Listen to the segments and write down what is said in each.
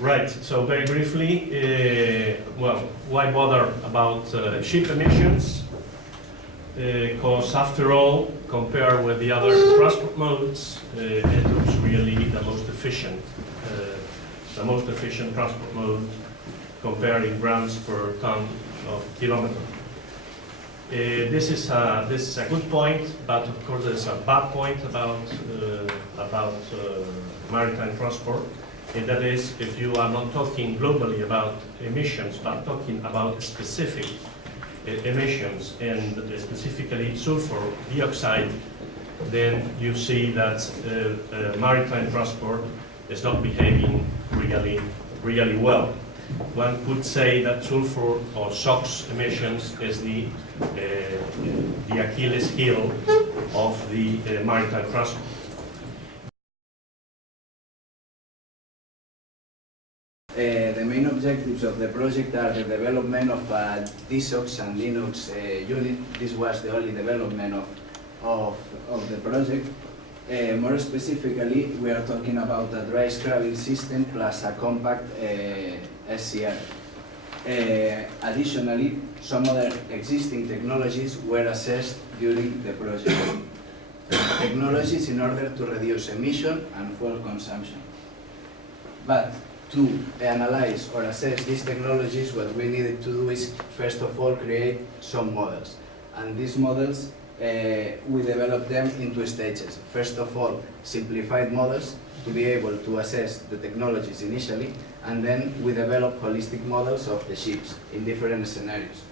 Right, so very briefly, well, why bother about ship emissions? Because after all, compared with the other transport modes, it looks really the most efficient transport mode comparing grams per ton of kilometer. This is a good point, but of course there's a bad point about maritime transport. And that is, if you are not talking globally about emissions, but talking about specific emissions and specifically sulfur dioxide, then you see that maritime transport is not behaving really well. One could say that sulfur or SOx emissions is the Achilles heel of the maritime transport. The main objectives of the project are the development of a DSOx and INOX unit. This was the only development of the project. More specifically, we are talking about a dry scrubbing system plus a compact SCR. Additionally, some other existing technologies were assessed during the project. Technologies in order to reduce emission and fuel consumption. But to analyze or assess these technologies, what we needed to do is, first of all, create some models. And these models, we developed them into stages. First of all, simplified models to be able to assess the technologies initially, and then we developed holistic models of the ships in different scenarios.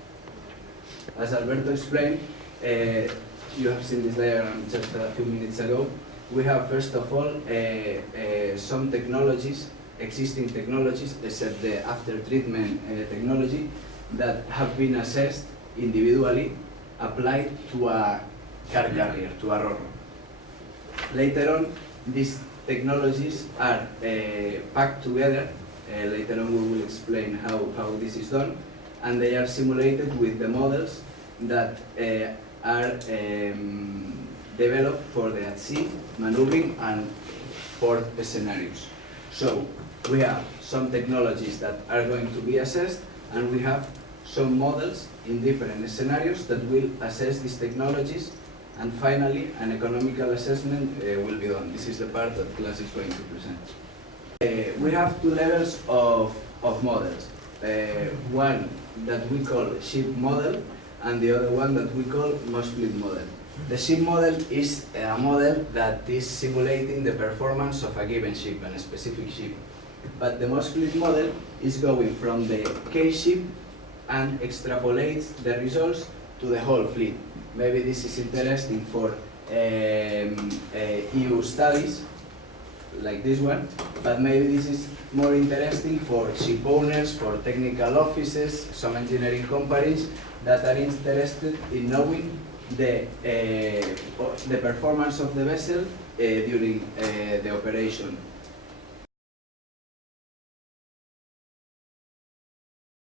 As Alberto explained, you have seen this diagram just a few minutes ago. We have, first of all, some technologies, existing technologies, except the after-treatment technology, that have been assessed individually, applied to a car carrier, to a RORO. Later on, these technologies are packed together. Later on we will explain how this is done, and they are simulated with the models that are developed for the at sea, maneuvering, and port scenarios. So we have some technologies that are going to be assessed, and we have some models in different scenarios that will assess these technologies, and finally an economical assessment will be done. This is the part that Klaus is going to present. We have two levels of models. One that we call ship model, and the other one that we call most fleet model. The ship model is a model that is simulating the performance of a given ship, a specific ship. But the most fleet model is going from the case ship and extrapolates the results to the whole fleet. Maybe this is interesting for EU studies, like this one, but maybe this is more interesting for ship owners, for technical offices, some engineering companies that are interested in knowing the performance of the vessel during the operation.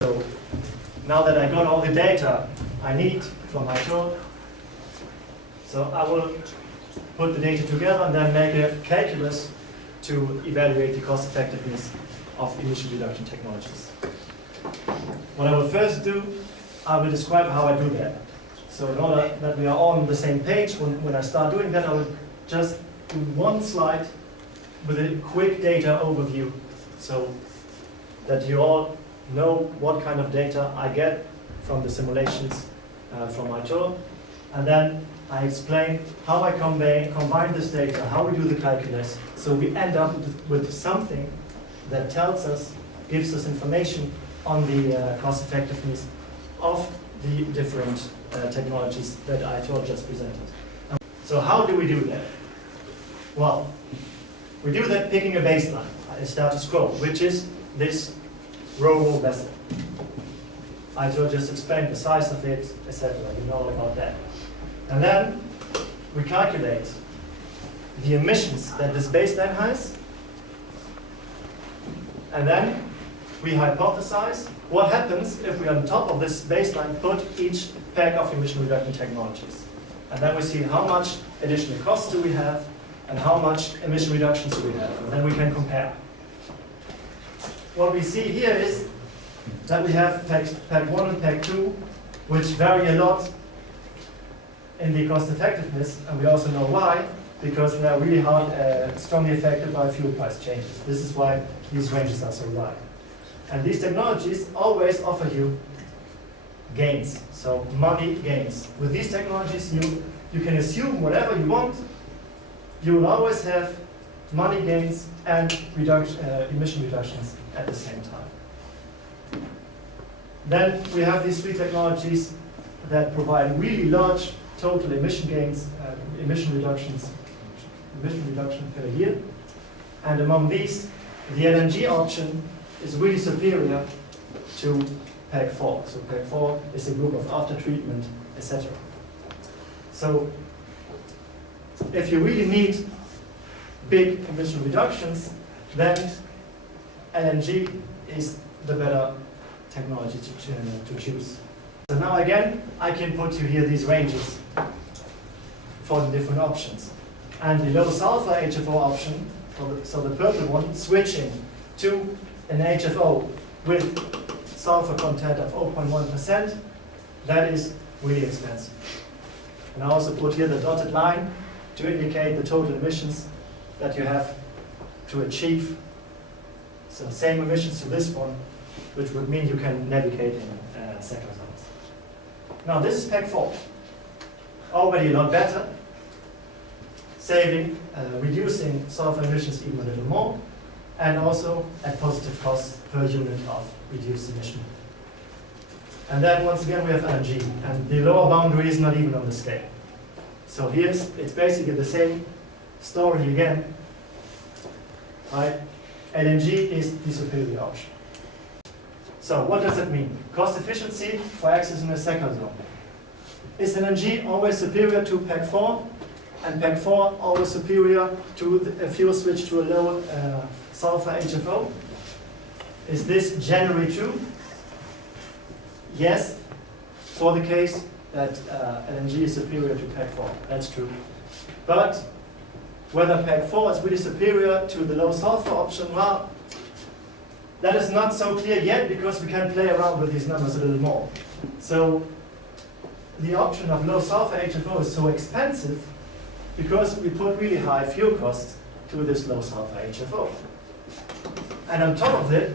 So now that I got all the data I need from Aitor, so I will put the data together and then make a calculus to evaluate the cost effectiveness of emission reduction technologies. What I will first do, I will describe how I do that. So in order that we are all on the same page, when I start doing that, I will just do one slide with a quick data overview, so that you all know what kind of data I get from the simulations from Aitor. And then I explain how I combine this data, how we do the calculus, so we end up with something that tells us, gives us information on the cost effectiveness of the different technologies that Aitor just presented. So how do we do that? Well, we do that picking a baseline, a status quo, which is this RORO vessel. Aitor just explained the size of it, etc. You know about that. And then we calculate the emissions that this baseline has, and then we hypothesize what happens if we, on top of this baseline, put each pack of emission reduction technologies. And then we see how much additional costs do we have, and how much emission reductions do we have, and then we can compare. what we see here is that we have pack 1 and pack 2, which vary a lot in the cost effectiveness, and we also know why, because they are really strongly affected by fuel price changes. This is why these ranges are so wide. And these technologies always offer you gains, so money gains. With these technologies, you can assume whatever you want. You will always have money gains and emission reductions at the same time. Then we have these three technologies that provide really large total emission gains, emission reduction per year. And among these, the LNG option is really superior to pack 4. So pack 4 is a group of after treatment, etc. So if you really need big emission reductions, then LNG is the better technology to choose. So now again, I can put you here these ranges for the different options. And the low sulfur HFO option, so the purple one, switching to an HFO with sulfur content of 0.1%, that is really expensive. And I also put here the dotted line to indicate the total emissions that you have to achieve. So same emissions to this one, which would mean you can navigate in sector zones. Now this is pack 4. Already a lot better, saving, reducing sulfur emissions even a little more, and also at positive cost per unit of reduced emission. And then once again we have LNG, and the lower boundary is not even on the scale. So it's basically the same story again. Right? LNG is the superior option. So what does it mean? Cost efficiency for access in a sector zone. Is LNG always superior to pack 4? And pack 4 always superior to a fuel switch to a low sulfur HFO? Is this generally true? Yes, for the case that LNG is superior to pack 4. That's true. But whether pack 4 is really superior to the low sulfur option, well, that is not so clear yet because we can play around with these numbers a little more. So the option of low sulfur HFO is so expensive because we put really high fuel costs to this low sulfur HFO. And on top of it,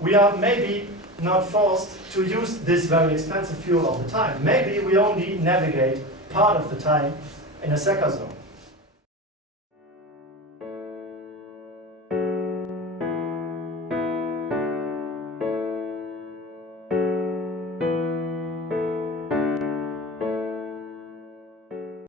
we are maybe not forced to use this very expensive fuel all the time. Maybe we only navigate part of the time in a sector zone.